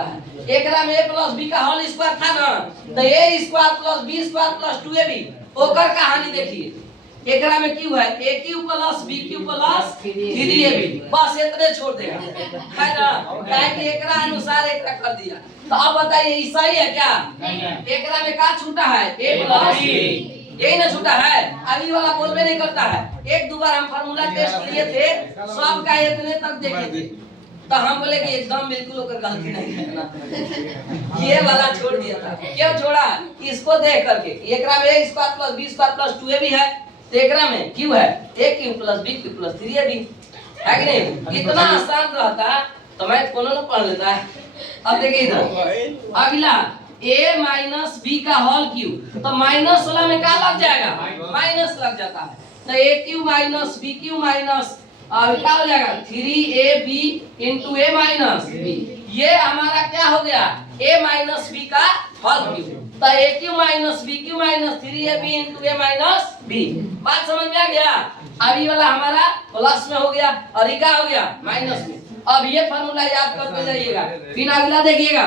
होता है। एकरा में a प्लस बी का होल स्क्वायर था ना, तो a square plus b square plus 2ab ओकर कहानी देखिए। एकरा में क्यू है a cube plus b cube plus 3ab, बस इतने छोड़ देगा है ना, काहे कि एकरा अनुसार एकरा कर दिया। तो अब बताइए ये सही है क्या? एकरा में का छूटा है a प्लस b, यही ना छूटा है। अभी वाला बोलबे नहीं करता है। एक दो बार हम फार्मूला टेस्ट लिए थे, सब का इतने तक देखे थे, तो हम बोले कि एकदम बिल्कुल ओकर गलती नहीं है ना, ये वाला छोड़ दिया था। क्यों छोड़ा? इसको देख करके एकरा में a square plus b square plus 2ab है, तो एकरा में क्यू है a cube plus b cube plus 3ab है कि नहीं? इतना आसान रहता तो मैं कोनो ना पढ़ लेता है। अब देखिए इधर अगला a माइनस b का होल क्यू, तो माइनस वाला में क्या लग जाएगा? माइनस लग जाता है। तो a Q minus b Q minus और क्या हो जाएगा 3ab into a minus b। ये हमारा क्या हो गया? a माइनस b का होल क्यू। तो a Q minus b Q minus 3ab into a minus b। बात समझ में आ गया? अब ये वाला हमारा प्लस में हो गया और ये क्या हो गया? माइनस में। अब ये फार्मूला याद करते जाइएगा। फिर अगला देखिएगा,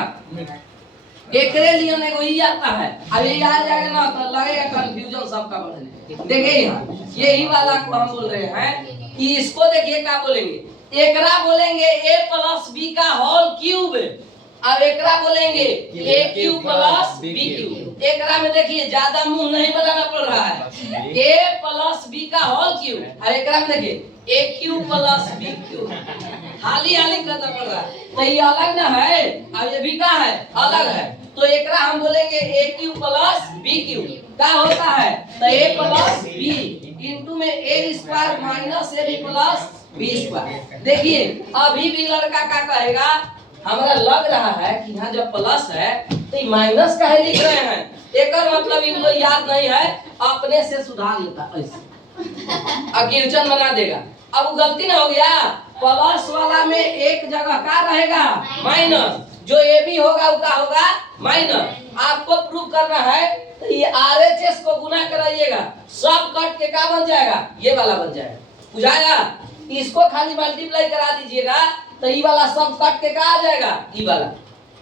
एकरे लिए ने वही आता है। अब ये आ जाएगा ना तो लगेगा कंफ्यूजन सबका बढ़ने। देखिए यहाँ यही वाला को हम बोल रहे हैं कि इसको देखिए क्या बोलेंगे, एकरा बोलेंगे a प्लस b का होल क्यूब, अब एकरा बोलेंगे a cube plus b cube. एकरा में देखिए ज्यादा मुंह नहीं बनाना पड़ रहा है, a प्लस b का होल क्यूब, और एकरा में देखिए a cube plus b cube. हाली हाली करना पड़ रहा है, तो ये अलग ना है, अब ये भी का है अलग है। तो एकरा हम बोलेंगे a cube plus b cube. क्या होता है? तो a प्लस b इंटू में a square minus a b plus b square. देखिए अभी भी लड़का क्या कहेगा, हमारा लग रहा है कि यहाँ जब प्लस है तो माइनस का है लिख रहे हैं, एक मतलब इनको याद नहीं है, अपने से सुधार लेता ऐसे अक्यूचन बना देगा। अब वो गलती ना हो गया, प्लस वाला में एक जगह का रहेगा माइनस, जो ए बी होगा वो का होगा माइनस। आपको प्रूव करना है तो ये आरएचएस को गुना कराइएगा, सब कट के का बन जाएगा? ये वाला बन जाएगा। बुझाया? इसको खाली मल्टीप्लाई करा दीजिएगा तो ये वाला सब कट के का आ जाएगा? ये वाला।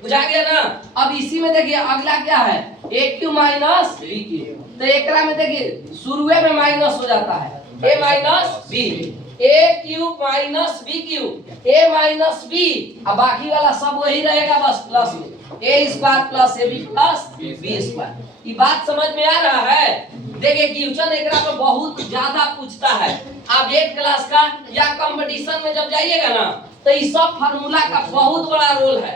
बुझा गया ना? अब इसी में देखिए अगला क्या है? a Q minus b Q. तो एकरा में देखिए शुरुए में माइनस हो जाता है a minus b, a cube minus b cube, a minus b, अब बाकी वाला सब वही रहेगा बस प्लस में a square plus ab plus b square. ये बात समझ में आ रहा है? देखिए क्वेश्चन एकरा पे बहुत ज्यादा पूछता है। आप 8 क्लास का या कंपटीशन में जब जाइएगा ना तो ये सब फार्मूला का बहुत बड़ा रोल है।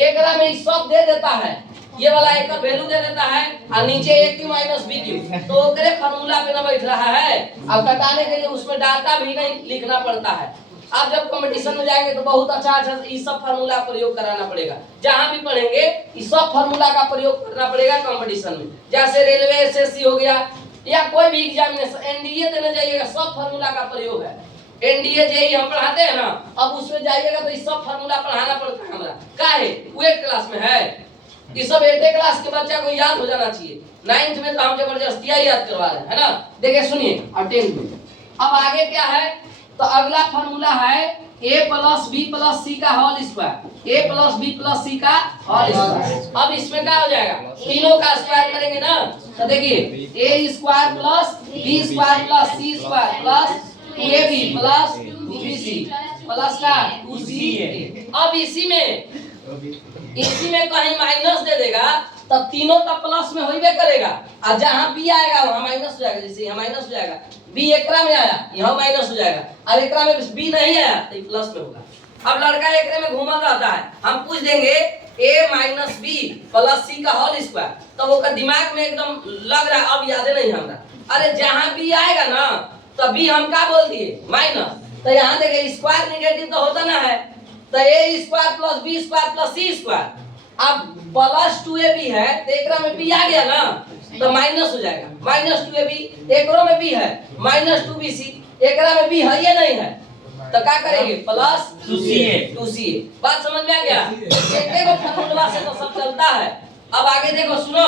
एकरा में ये सब दे देता है, ये वाला एक का वैल्यू दे देता है और नीचे a Q minus b Q, तो ओकरे फार्मूला पे ना बैठ रहा है। अब घटाने के लिए उसमें डाटा भी नहीं लिखना पड़ता है। आप जब कंपटीशन में जाएंगे तो बहुत अच्छा इस सब फार्मूला प्रयोग कराना पड़ेगा। जहां भी पढ़ेंगे इस सब फार्मूला का प्रयोग करना पड़ेगा कंपटीशन में। जैसे रेलवे एसएससी हो गया या कोई भी एग्जामिनेशन एनडीए देने जाइएगा, सब फार्मूला का प्रयोग है। एनडीए जेई हम पढ़ाते हैं ना, अब उसमें जाइएगा तो इस सब फार्मूला पढ़ाना पड़ता है हमरा। काहे? वो 8 क्लास में है, ये सब 8 क्लास के बच्चा को याद हो जाना चाहिए। 9th में तो हम जबरदस्तियां याद करवा रहे हैं, है ना? देखिए सुनिए, और 10th में अब आगे क्या है? तो अगला फार्मूला है a plus b plus c का whole square, a plus b plus c का होल स्क्वायर। अब इसमें क्या हो जाएगा? तीनों का स्क्वायर करेंगे ना, तो देखिए a square plus b square plus c square plus 2ab plus 2bc plus का 2ca। अब इसी में कहीं माइनस दे देगा तब तीनों का प्लस में होइबे करेगा, और जहां b आएगा वहां माइनस हो जाएगा। जैसे यहाँ माइनस हो जाएगा, b एकरा में आया यहाँ माइनस हो जाएगा, और एकरा में b नहीं आया तो प्लस में होगा। अब लड़का एकरे में घूमल रहता है, हम पूछ देंगे a minus b plus c का होल स्क्वायर, तो वो का दिमाग में एकदम लग रहा है अब याद नहीं हमरा। अरे जहां b आएगा ना तो b हम क्या बोल दिए? माइनस। तो यहाँ देखिए स्क्वायर नेगेटिव तो होता ना है, तो a square plus b square plus c square. अब प्लस 2ab है तो एकरा में b आ गया ना, तो माइनस हो जाएगा माइनस 2ab। एकरो में b है माइनस 2bc, एकरा में b है ये नहीं है, तो क्या करेंगे? Plus 2ca। बात समझ में आ गया? एक फार्मूला से तो सब चलता है। अब आगे देखो सुनो,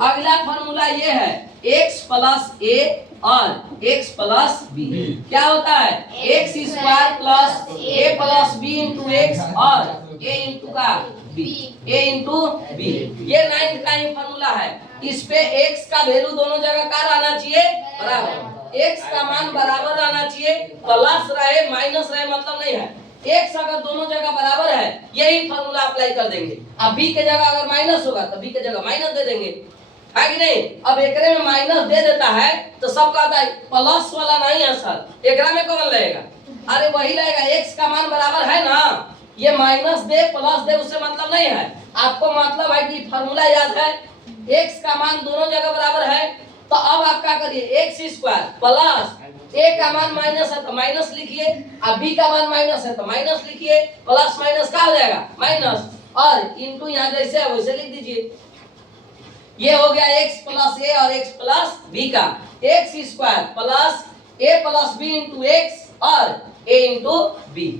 अगला फार्मूला ये है x प्लस a और x प्लस b। क्या होता है? x square plus a plus b into x और ए इंटू का बी, ए इंटू बी। ये 9th का ही फॉर्मूला है। इस पे x का वैल्यू दोनों जगह का रहना चाहिए बराबर, x का मान बराबर रहना चाहिए, प्लस रहे माइनस रहे मतलब नहीं है। x अगर दोनों जगह बराबर है यही फॉर्मूला अप्लाई कर देंगे। अब b के जगह अगर माइनस होगा तो b के जगह माइनस दे देंगे, है कि नहीं। अब एकरे में माइनस दे देता है तो सब कहता है प्लस वाला नहीं है सर, एकरा में कौन लगेगा, अरे वही लगेगा, x का मान बराबर है ना, ये माइनस दे प्लस दे उससे मतलब नहीं है। आपको मतलब है कि फॉर्मूला याद है, x का मान दोनों जगह बराबर है, तो अब आप क्या करिए, x स्क्वायर प्लस a का मान माइनस है तो माइनस लिखिए, अब b का मान माइनस है तो माइनस लिखिए, प्लस माइनस क्या हो जाएगा माइनस, और इनटू यहाँ जैसे है वैसे लिख दीजिए। ये हो गया x प्लस a और x प्लस b का, x square plus a plus b into x और a इंटू b।